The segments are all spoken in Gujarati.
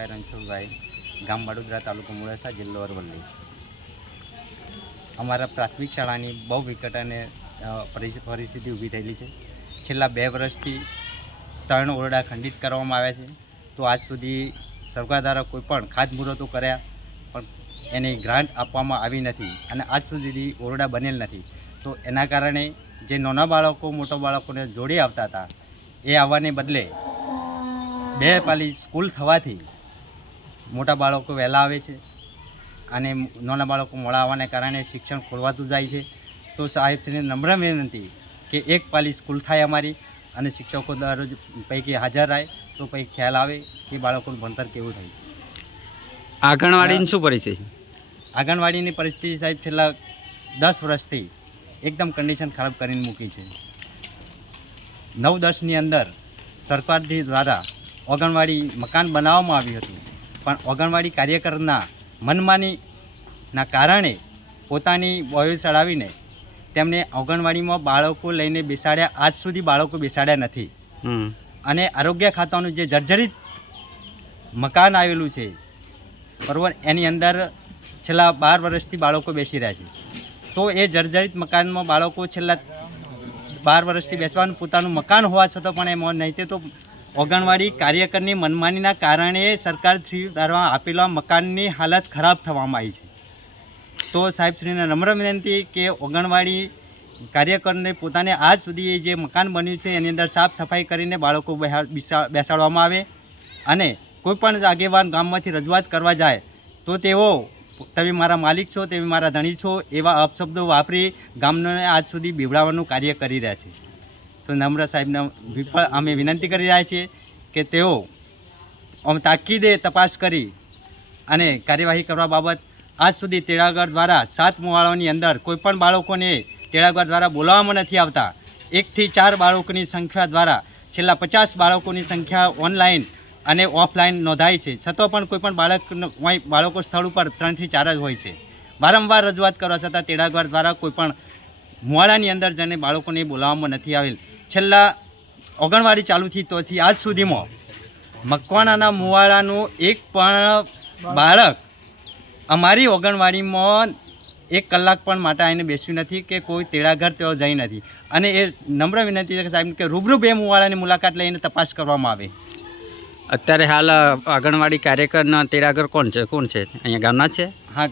વિક્રમભાઈ રણછોડભાઈ, ગામ વડોદરા તાલુકો મોડાસા, જિલ્લો અરવલ્લી. અમારા પ્રાથમિક શાળાની બહુ વિકટ અને પરિસ્થિતિ ઊભી થયેલી છે. છેલ્લા બે વર્ષથી ત્રણ ઓરડા ખંડિત કરવામાં આવ્યા છે. તો આજ સુધી સરકાર દ્વારા કોઈ પણ ખાતમુહૂર્તો કર્યા, પણ એની ગ્રાન્ટ આપવામાં આવી નથી અને આજ સુધી ઓરડા બનેલ નથી. તો એના કારણે જે નાના બાળકો, મોટા બાળકોને જોડી આવતા હતા, એ આવવાને બદલે બે પાલી સ્કૂલ થવાથી મોટા બાળકો વહેલા આવે છે અને નાના બાળકો મોડા આવવાને કારણે શિક્ષણ ખોરવાતું જાય છે. તો સાહેબશ્રીને નમ્ર વિનંતી કે એક પાલી સ્કૂલ થાય અમારી અને શિક્ષકો દરરોજ પૈકી હાજર રહે તો પછી ખ્યાલ આવે કે બાળકોનું ભણતર કેવું થાય. આંગણવાડીની શું પરિસ્થિતિ આંગણવાડીની પરિસ્થિતિ સાહેબ છેલ્લા દસ વર્ષથી એકદમ કન્ડિશન ખરાબ કરીને મૂકી છે. નવ દસની અંદર સરકારથી દ્વારા આંગણવાડી મકાન બનાવવામાં આવ્યું હતું. પણ આંગણવાડી કાર્યકરના મનમાનીના કારણે પોતાની બોયો ચડાવીને તેમને આંગણવાડીમાં બાળકો લઈને બેસાડ્યા. આજ સુધી બાળકો બેસાડ્યા નથી. અને આરોગ્ય ખાતાનું જે જર્જરિત મકાન આવેલું છે બરાબર એની અંદર છેલ્લા બાર વર્ષથી બાળકો બેસી રહ્યા છે. તો એ જર્જરિત મકાનમાં બાળકો છેલ્લા બાર વર્ષથી બેસવાનું પોતાનું મકાન હોવા છતાં પણ એમાં નહીં તે તો ઓગણવાડી કાર્યકરની મનમાનીના કારણે સરકાર થ્રી દ્વારા આપેલા મકાનની હાલત ખરાબ થવામાં આવી છે. તો સાહેબશ્રીને નમ્ર વિનંતી કે ઓગણવાડી કાર્યકરને પોતાને આજ સુધી જે મકાન બન્યું છે, એની અંદર સાફ સફાઈ કરીને બાળકો બેસાડવામાં આવે અને કોઈપણ આગેવાન ગામમાંથી રજૂઆત કરવા જાય, તો તેઓ તમે મારા માલિક છો, તમે મારા ધણી છો, એવા અપશબ્દો વાપરી ગામને આજ સુધી બીવડાવવાનું કાર્ય કરી રહ્યા છે. તો નમ્ર સાહેબને વિફળ અમે વિનંતી કરી રહ્યા છીએ કે તેઓ આમ તાકીદે તપાસ કરી અને કાર્યવાહી કરવા બાબત આજ સુધી તેડાગઢ દ્વારા સાત મોવાળાઓની અંદર કોઈપણ બાળકોને તેડાગઢ દ્વારા બોલાવવામાં નથી આવતા. એકથી ચાર બાળકોની સંખ્યા દ્વારા છેલ્લા પચાસ બાળકોની સંખ્યા ઓનલાઈન અને ઓફલાઈન નોંધાય છે. છતાં પણ કોઈપણ બાળક બાળકો સ્થળ ઉપર ત્રણથી ચાર જ હોય છે. વારંવાર રજૂઆત કરવા છતાં તેડાગઢ દ્વારા કોઈપણ મોવાડાની અંદર જઈને બાળકોને બોલાવવામાં નથી આવેલ. છેલ્લા ઓગણવાડી ચાલુથી તોથી આજ સુધીમાં મકવાણાના મુવાડાનું એક પણ બાળક અમારી ઓગણવાડીમાં એક કલાક પણ માટે આવીને બેસ્યું નથી કે કોઈ તેડાઘર તેઓ જઈ નથી. અને એ નમ્ર વિનંતી છે કે સાહેબ કે રૂબરૂ બે મુવાડાની મુલાકાત લઈને તપાસ કરવામાં આવે. અત્યારે હાલ આંગણવાડી કાર્યકરના તેડાગર કોણ છે? કોણ છે? અહીંયા ગામના છે? હા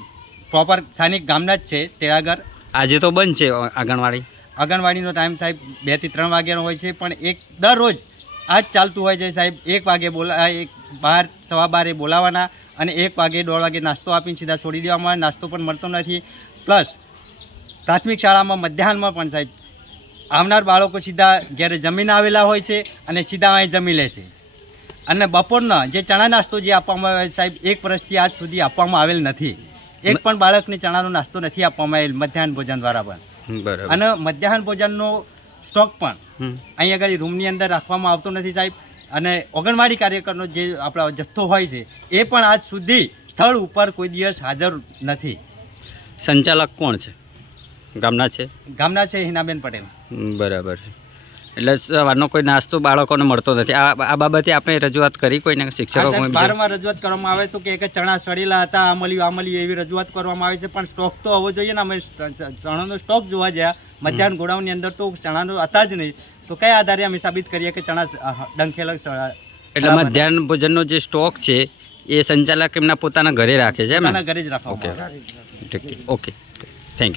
પ્રોપર સ્થાનિક ગામના જ છે તેડાગર આજે તો બંધ છે આંગણવાડી. આંગણવાડીનો ટાઈમ સાહેબ બેથી ત્રણ વાગ્યાનો હોય છે, પણ એક દરરોજ આ જ ચાલતું હોય છે સાહેબ. એક વાગે બોલા એક બાર, સવા બારે બોલાવવાના અને એક વાગે, દોઢ વાગે નાસ્તો આપીને સીધા છોડી દેવામાં આવે, નાસ્તો પણ મળતો નથી. પ્લસ પ્રાથમિક શાળામાં મધ્યાહનમાં પણ સાહેબ, આવનાર બાળકો સીધા ઘેરે જમીન આવેલા હોય છે અને સીધા અહીં જમી લે છે. અને બપોરના જે ચણા નાસ્તો જે આપવામાં આવે સાહેબ, એક વર્ષથી આજ સુધી આપવામાં આવેલ નથી. એક પણ બાળકને ચણાનો નાસ્તો નથી આપવામાં આવેલ મધ્યાહન ભોજન દ્વારા પણ. બરાબર. અને મધ્યાહન ભોજનનો સ્ટોક પણ હમ. અહીં આગળ રૂમની અંદર રાખવામાં આવતો નથી સાહેબ. અને ઓગણવાડી કાર્યકરનો જે આપણા જથ્થો હોય છે એ પણ આજ સુધી સ્થળ ઉપર કોઈ દિવસ હાજર નથી. સંચાલક કોણ છે? ગામના છે? ગામના છે હિનાબેન પટેલ. બરાબર છે. એટલે સવારનો કોઈ નાસ્તો બાળકોને મળતો નથી. આ આ બાબતે આપણે રજૂઆત કરી કોઈને શિક્ષકો? બારમાં રજૂઆત કરવામાં આવે તો કે એક ચણા સડેલા હતા આ મળ્યું આ મળ્યું એવી રજૂઆત કરવામાં આવે છે પણ સ્ટોક તો હોવો જોઈએ ને. અમે ચણાનો સ્ટોક જોવા ગયા. મધ્યાહન ગોડાઉનની અંદર તો ચણાનો હતા જ નહીં. તો કયા આધારે અમે સાબિત કરીએ કે ચણા ડંખેલા એટલે મધ્યાહન ભોજનનો જે સ્ટોક છે એ સંચાલક એમના પોતાના ઘરે રાખે છે એમ? ઘરે જ રાખવા ઓકે. ઓકે.